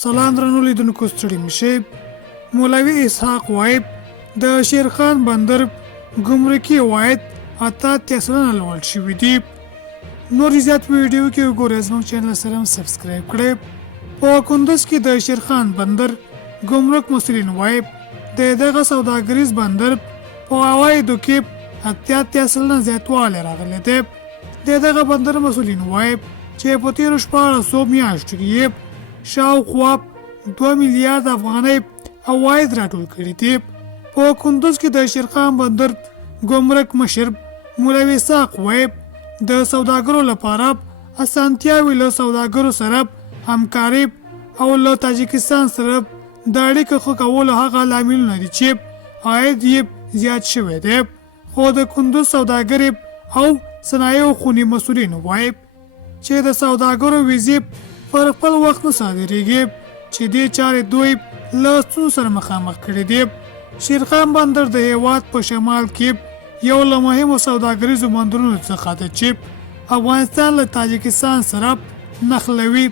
سلام درنو لیدونکو ستړي مشئ. مولوي اسحاق وایي د شیرخان بندر ګمرکي عواید 88 سلنه لوړ شوي دي. نور زیات ویډیو کې وګورئ، زموږ چینل سره سبسکرایب کړئ. په کندوز کې د شیرخان بندر ګمرک مسؤلین وایي د دغه سوداګریز بندر په عوایدو کې 88 سلنه زیاتوالی راغلی دی. د دغه بندر مسؤلین وایي چې په تېرو 1400 میاشتو کې شاوخوا 2 میلیارد افغانۍ عواید راټول کړي دي. په کندوز کې د شیرخان بندر ګمرک مشر مولوي اسحاق وایي د سوداګرو لپاره اسانتیاوې له سوداګرو سره همکاري او له تاجکستان سره د اړیکو ښه کولو هغه لاملونه دي چې عاید یې زیات شوی دی. خو د کندوز سوداګري او صنایعو خونې مسؤلین وایي چې د سوداګرو ویزې پر خپل وخت نه صادریږي، چې دې چارې دوی له ستونزو سره مخامخ کړي دي. شیرخان بندر د هیواد په شمال کې یو له مهمو سوداګریزو بندرونو څخه دی چې افغانستان له تاجکستان سره نښلوي.